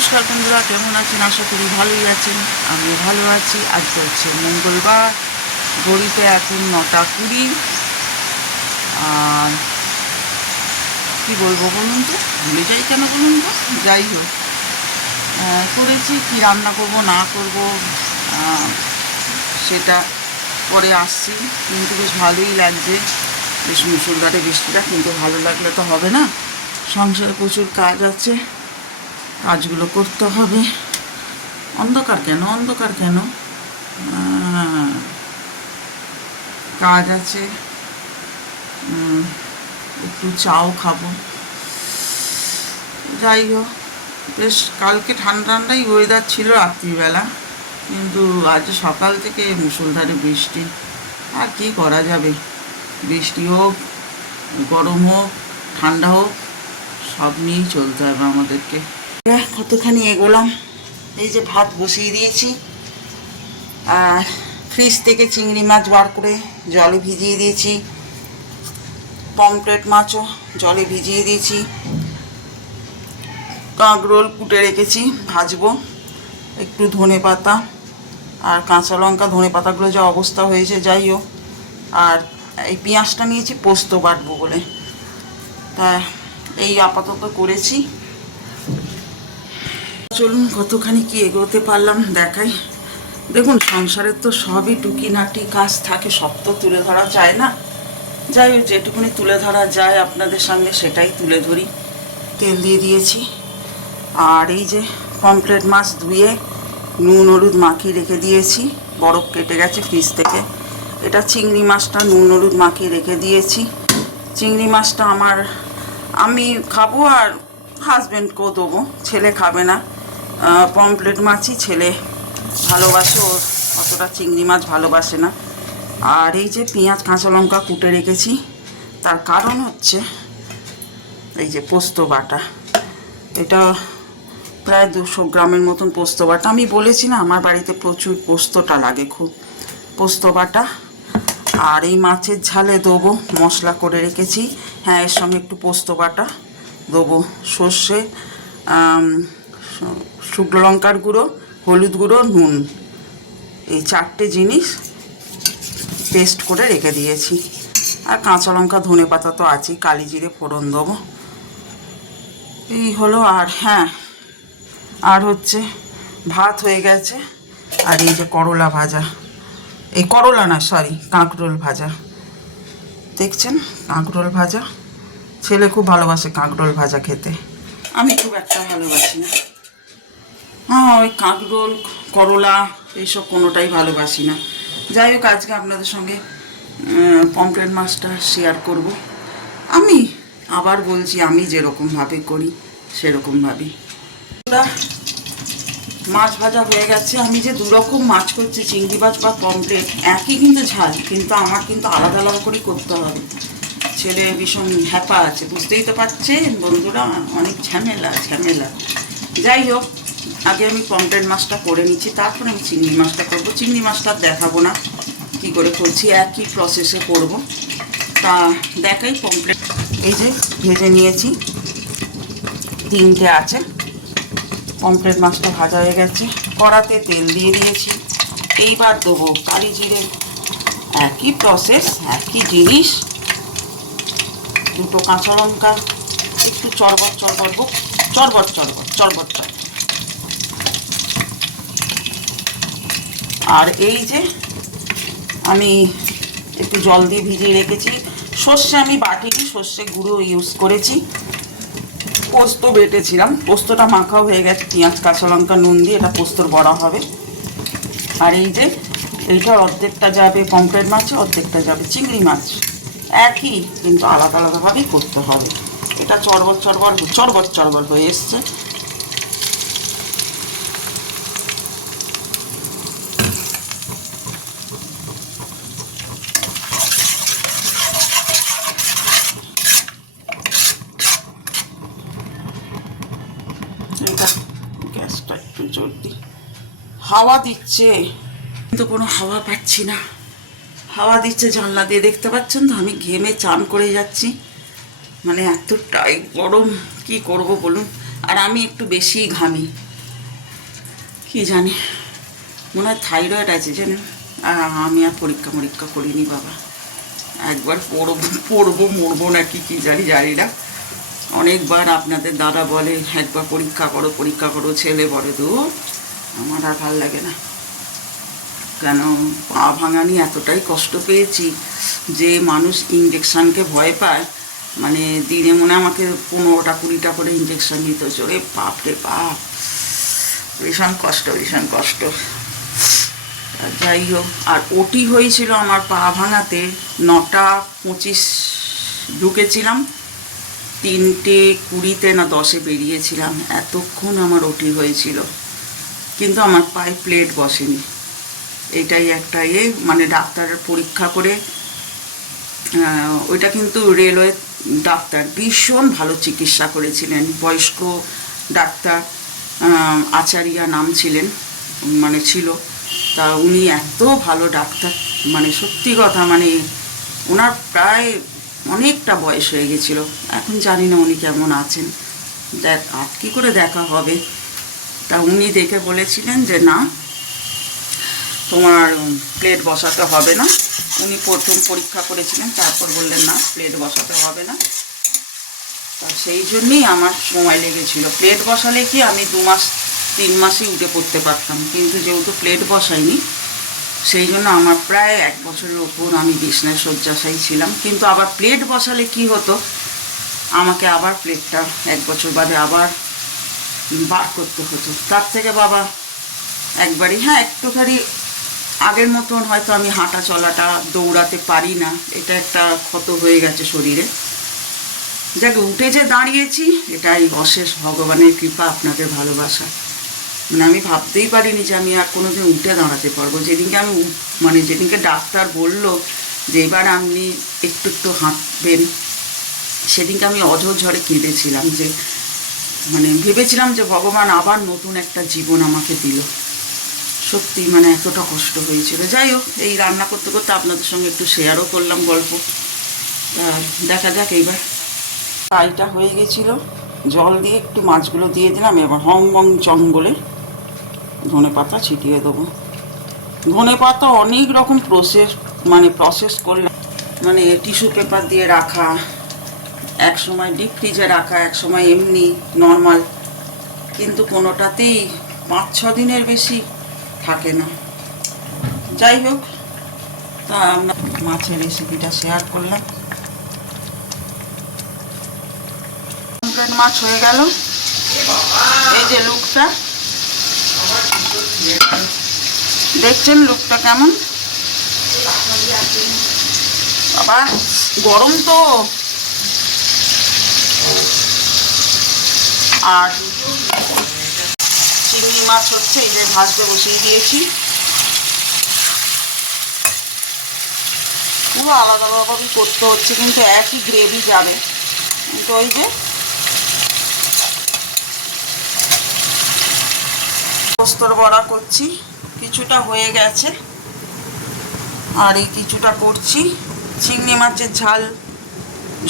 নমস্কার বন্ধুরা, কেমন আছেন? আশা করি ভালোই আছেন। আমিও ভালো আছি। আজকে হচ্ছে মঙ্গলবার, ঘড়িতে এখন নটা কুড়ি। আর কী বলব বলুন তো? ভুলে যাই কেন বলুন তো? যাই হোক। করেছি, কি রান্না করব, না করব সেটা পরে আসছি। কিন্তু বেশ ভালোই লাগছে। বেশ মুসুলধারে বৃষ্টিটা কিন্তু ভালো লাগলে তো হবে না। সংসারে প্রচুর কাজ আছে। কাজগুলো করতে হবে। অন্ধকার কেন? অন্ধকার কেন? কাজ আছে। একটু চাও খাব। যাই হোক, বেশ কালকে ঠান্ডা ঠান্ডাই ওয়েদার ছিল রাত্রিবেলা, কিন্তু আজ সকাল থেকে মুসুলধারে বৃষ্টি। আর কি করা যাবে? বৃষ্টি হোক, গরম হোক, ঠান্ডা হোক, সব নিয়েই চলতে হবে আমাদেরকে। কতখানি এগোলাম? এই যে ভাত বসিয়ে দিয়েছি। আর ফ্রিজ থেকে চিংড়ি মাছ বার করে জলে ভিজিয়ে দিয়েছি। পমপ্লেট মাছও জলে ভিজিয়ে দিয়েছি। কাঁকরোল কুটে রেখেছি, ভাজবো। একটু ধনে পাতা আর কাঁচা লঙ্কা, ধনে পাতাগুলো যা অবস্থা হয়েছে, যাই হোক। আর এই পেঁয়াজটা নিয়েছি পোস্ত বাটবো বলে। তা এই আপাতত করেছি। চলুন কতখানি কি এগোতে পারলাম দেখাই। দেখুন, সংসারের তো সবই টুকিনাটি কাজ থাকে, সব তো তুলে ধরা যায় না। যাই হোক, যেটুকুনি তুলে ধরা যায় আপনাদের সামনে, সেটাই তুলে ধরি। তেল দিয়ে দিয়েছি। আর এই যে পমপ্লেট মাছ ধুয়ে নুন, হলুদ মাখিয়ে রেখে দিয়েছি। বরফ কেটে গেছে ফ্রিজ থেকে। এটা চিংড়ি মাছটা নুন, হলুদ মাখিয়ে রেখে দিয়েছি। চিংড়ি মাছটা আমার, আমি খাব আর হাজব্যান্ডকেও দেবো, ছেলে খাবে না। পমপ্লেট মাছই ছেলে ভালোবাসে ওর অতটা চিংড়ি মাছ ভালোবাসে না। আর এই যে পেঁয়াজ, কাঁচা লঙ্কা কুটে রেখেছি, তার কারণ হচ্ছে এই যে পোস্ত বাটা। এটা প্রায় দুশো গ্রামের মতন পোস্ত বাটা। আমি বলেছি না, আমার বাড়িতে প্রচুর পোস্তটা লাগে খুব। পোস্ত বাটা আর এই মাছের ঝালে দেবো, মশলা করে রেখেছি। হ্যাঁ এর সঙ্গে একটু পোস্ত বাটা দেবো, সর্ষে শুকনো লঙ্কার গুঁড়ো, হলুদ গুঁড়ো, নুন। এই চারটে জিনিস পেস্ট করে রেখে দিয়েছি। আর কাঁচা লঙ্কা, ধনে পাতা তো আছেই, কালি জিরে ফোড়ন দেবো। এই হলো আর হ্যাঁ আর হচ্ছে ভাত হয়ে গেছে। আর এই যে করলা ভাজা। এই করলা না সরি কাঁকরোল ভাজা। দেখছেন? কাঁকরোল ভাজা। ছেলে খুব ভালোবাসে কাঁকরোল ভাজা খেতে। আমি খুব একটা ভালোবাসি না। হ্যাঁ ওই কাঁকরোল, করলা, এইসব কোনোটাই ভালোবাসি না। যাই হোক, আজকে আপনাদের সঙ্গে পমপ্লেট মাছটা শেয়ার করব। আমি আবার বলছি, আমি যেরকমভাবে করি, সেরকমভাবে। মাছ ভাজা হয়ে গেছে। আমি যে দুরকম মাছ করছি, চিংড়ি মাছ বা পমপ্লেট একই কিন্তু ঝাল, কিন্তু আমার কিন্তু আলাদা আলাদা করেই করতে হবে। ছেলে ভীষণ হ্যাপা আছে, বুঝতেই তো পারছেন বন্ধুরা, অনেক ঝামেলা ঝামেলা। যাই হোক আগে আমি পমপ্লেট মাছটা করে নিচ্ছি, তারপরে আমি চিংড়ি মাছটা করব। চিংড়ি মাছটা দেখাবো না কী করে করছি, একই প্রসেসে করব। তা দেখাই পমপ্লেট এই যে ভেজে নিয়েছি, তিনটে আছে। পমপ্লেট মাছটা ভাজা হয়ে গেছে। কড়াতে তেল দিয়ে দিয়েছি। এইবার দেবো কালি জিরে। একই প্রসেস একই জিনিস। দুটো কাঁচা লঙ্কা, একটু চরবট চরবট চরবট চরবট চরবট চরবট আর এই যে আমি একটু জল দিয়ে ভিজিয়ে রেখেছি। সর্ষে আমি বাটিনি, সর্ষে গুঁড়ো ইউজ করেছি। পোস্ত বেটেছিলাম। পোস্তটা মাখাও হয়ে গেছে, পেঁয়াজ, কাঁচা লঙ্কা, নুন দিয়ে এটা পোস্তর বড়া হবে। আর এই যে এইটার অর্ধেকটা যাবে পমপ্লেট মাছে, অর্ধেকটা যাবে চিংড়ি মাছ। একই, কিন্তু আলাদা আলাদাভাবেই করতে হবে। এটা চরবর চরবর চরবর চরবর হয়ে এসছে। এটা গ্যাসটা একটু জোর দিই। হাওয়া দিচ্ছে। কিন্তু কোনো হাওয়া পাচ্ছি না। হাওয়া দিচ্ছে, জানলা দিয়ে দেখতে পাচ্ছেন তো? আমি ঘেমে চান করে যাচ্ছি। মানে এতটাই গরম, কি করব বলুন? আর আমি একটু বেশি ঘামি। কি জানি, মনে হয় থাইরয়েড আছে জানেন? আমি আর পরীক্ষা মরীক্ষা করিনি বাবা। একবার পড়ব পড়ব, মরবো নাকি কি জানি জানি না। অনেকবার আপনাদের দাদা বলে, একবার পরীক্ষা করো পরীক্ষা করো, ছেলে বড় দু আমার আর ভালো লাগে না। কেন, পা ভাঙানি এতটাই কষ্ট পেয়েছি যে মানুষ ইঞ্জেকশানকে ভয় পায়। মানে দিনে মনে আমাকে পনেরোটা, কুড়িটা করে ইঞ্জেকশান দিতে। ওরে বাপ রে বাপ। ভীষণ কষ্ট ভীষণ কষ্ট। যাই হোক, আর ওটি হয়েছিল আমার পা ভাঙাতে নটা পঁচিশ ঢুকেছিলাম। তিনটে কুড়িতে না দশে বেরিয়েছিলাম, এতক্ষণ আমার ওটি হয়েছিল। কিন্তু আমার পায়ে প্লেট বসেনি। এটাই একটা ইয়ে মানে ডাক্তারের পরীক্ষা করে ওইটা কিন্তু রেলওয়ে ডাক্তার ভীষণ ভালো চিকিৎসা করেছিলেন। বয়স্ক ডাক্তার আচারিয়া নাম ছিলেন মানে ছিল। তা উনি এত ভালো ডাক্তার মানে সত্যি কথা মানে ওনার প্রায় অনেকটা বয়স হয়ে গেছিল। এখন জানি না উনি কেমন আছেন। দেখ, আর কী করে দেখা হবে? তা উনি দেখে বলেছিলেন যে, না, তোমার প্লেট বসাতে হবে না। উনি প্রথম পরীক্ষা করেছিলেন, তারপর বললেন, না প্লেট বসাতে হবে না। তা সেই জন্যেই আমার সময় লেগেছিল। প্লেট বসালে কি আমি দু মাস, তিন মাসে উঠে পড়তে পারতাম। কিন্তু যেহেতু প্লেট বসাইনি সেই জন্য আমার প্রায় এক বছরের ওপর আমি বিছনায় শয্যাশায়ী ছিলাম। কিন্তু আবার প্লেট বসালে কি হতো? আমাকে আবার প্লেটটা এক বছর বাদে আবার বার করতে হতো। তার থেকে বাবা একবারই হ্যাঁ একটুখানি আগের মতন হয়তো আমি হাঁটা চলাটা দৌড়াতে পারি না। এটা একটা ক্ষত হয়ে গেছে শরীরে। যাক, উঠে যে দাঁড়িয়েছি, এটাই অশেষ ভগবানের কৃপা, আপনাদের ভালোবাসা। মানে আমি ভাবতেই পারিনি যে আমি আর কোনোদিন উঠে দাঁড়াতে পারব। যেদিনকে আমি মানে যেদিনকে ডাক্তার বলল যে এবার আপনি একটু একটু হাঁটবেন, সেদিনকে আমি অঝরঝরে কেঁদেছিলাম যে মানে ভেবেছিলাম যে ভগবান আবার নতুন একটা জীবন আমাকে দিল। সত্যি মানে এতটা কষ্ট হয়েছিল। যাই হোক, এই রান্না করতে করতে আপনাদের সঙ্গে একটু শেয়ারও করলাম গল্প। আর দেখা যাক এইবার। ফ্রাইটা হয়ে গেছিল। জল দিয়ে একটু মাছগুলো দিয়ে দিলাম, এবার হং হং চং বলে ধনে পাতা ছিটিয়ে দেবো। ধনে পাতা অনেক রকম প্রসেস মানে প্রসেস করলাম মানে টিস্যু পেপার দিয়ে রাখা এক সময় ডিপ ফ্রিজে রাখা এক সময় এমনি নর্মাল কিন্তু কোনোটাতেই পাঁচ, ছ দিনের বেশি থাকে না। যাই হোক, তা আমরা মাছের রেসিপিটা শেয়ার করলাম। মাছ হয়ে গেল। এই যে লুকটা দেখছেন লুকটা কেমন? বাবা, গরম তো। আর চিংড়ি মাছ হচ্ছে, এই যে ভাজতে বসিয়ে দিয়েছি। পুরো আলাদা আলাদাভাবেই করতে হচ্ছে, কিন্তু একই গ্রেভি যাবে। কিন্তু ওই যে পোস্তর বড়া করছি। কিছুটা হয়ে গেছে। আর এই কিছুটা করছি। চিংড়ি মাছের ঝাল,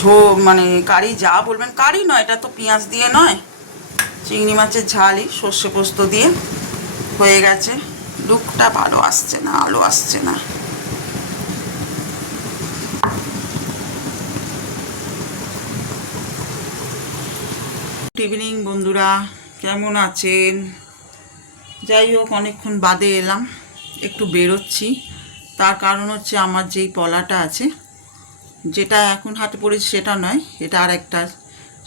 ঝো মানে কারি যা বলবেন। কারি নয়, এটা তো পেঁয়াজ দিয়ে নয়। চিংড়ি মাছের ঝালই, সর্ষে পোস্ত দিয়ে হয়ে গেছে। লুকটা ভালো আসছে না, আলো আসছে না। গুড ইভিনিং বন্ধুরা। কেমন আছেন? যাই হোক, অনেকক্ষণ বাদে এলাম, একটু বেরোচ্ছি। তার কারণ হচ্ছে আমার যেই পলাটা আছে, যেটা এখন হাতে পড়েছি সেটা নয়, এটা আর একটা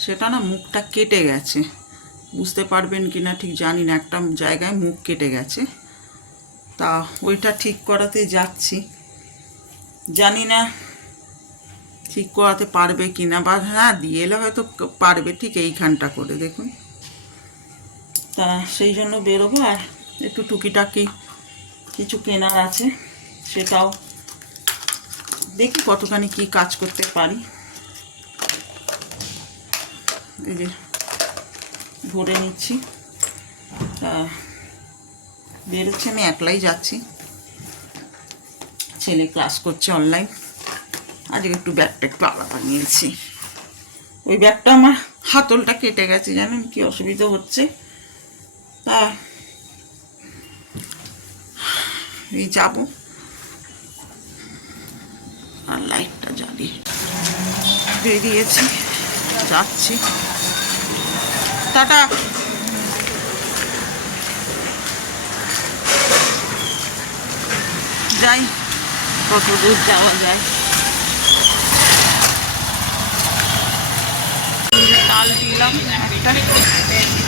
সেটা না মুখটা কেটে গেছে। বুঝতে পারবেন কি না ঠিক জানি না, একটা জায়গায় মুখ কেটে গেছে। তা ওইটা ঠিক করাতে যাচ্ছি। জানি না ঠিক করাতে পারবে কি না বা হ্যাঁ দিয়ে এলে হয়তো পারবে ঠিক এইখানটা করে, দেখুন। তা সেই জন্য বেরোবো আর একটু টুকিটাকি কিছু কেনার আছে, সেটাও দেখি কতখানি কি কাজ করতে পারি। এই যে ভরে নিচ্ছি। বেরোচ্ছে, আমি একলাই যাচ্ছি। ছেলে ক্লাস করছে অনলাইন আজকে একটু ব্যাগটা একটু আলাদা নিয়েছি। ওই ব্যাগটা আমার হাতলটা কেটে গেছে, জানেন কি অসুবিধা হচ্ছে? তা এই যাব। আর লাইটটা জ্বালিয়ে বেরিয়েছি, যাচ্ছি। টাটা। যাই, কত দূর যাওয়া যায়। তাল দিলাম একটা। হ্যাঁ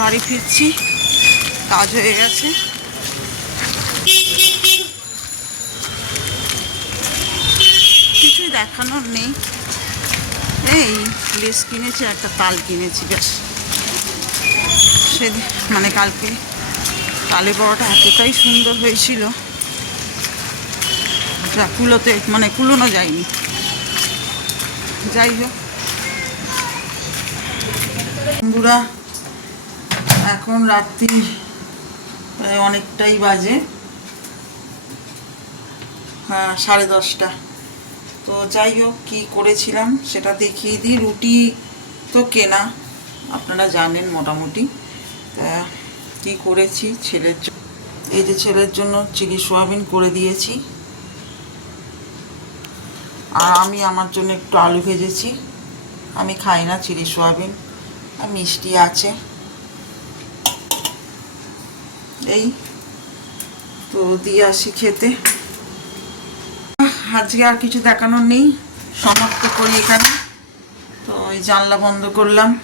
বাড়ি ফিরছি কাজ হয়ে গেছে। কিছুই দেখানোর নেই। এই লেস কিনেছি, একটা তাল কিনেছি, ব্যাস। সেদিন মানে কালকে তালে বড়াটা এতটাই সুন্দর হয়েছিল কুলোতে মানে কুলোনো যায়নি। যাই হোক। বন্ধুরা, এখন রাত্রি প্রায় অনেকটাই বাজে হ্যাঁ সাড়ে দশটা। তো যাই হোক, কী করেছিলাম সেটা দেখিয়ে দিই। রুটি তো কেনা, আপনারা জানেন মোটামুটি। কী করেছি? ছেলের এই যে ছেলের জন্য চিলি সোয়াবিন করে দিয়েছি। আর আমি আমার জন্য একটু আলু ভেজেছি। আমি খাই না চিলি সোয়াবিন, আর মিষ্টি আছে। এই, তো দিয়ে আসি খেতে। আজকে আর কিছু দেখানোর নেই। সমাপ্ত করি এখানে। তো এই জানলা বন্ধ করলাম।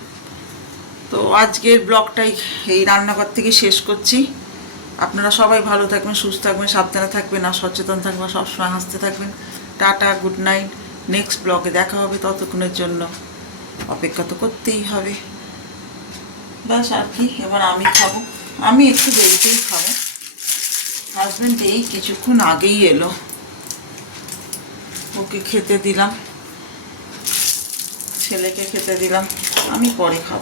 তো আজকের ব্লগটাই এই রান্নাঘর থেকে শেষ করছি। আপনারা সবাই ভালো থাকবেন, সুস্থ থাকবেন, সাবধানে থাকবেন, আর সচেতন থাকবেন সবসময় হাসতে থাকবেন। Tata, good night. নেক্সট ব্লগে দেখা হবে ততক্ষণের জন্য। অপেক্ষা তো করতেই হবে। ব্যাস আর কি, এবার আমি খাব। আমি একটু দেরিতেই খাব। হাজব্যান্ড এই কিছুক্ষণ আগেই এলো। ওকে খেতে দিলাম। ছেলেকে খেতে দিলাম। আমি পরে খাব।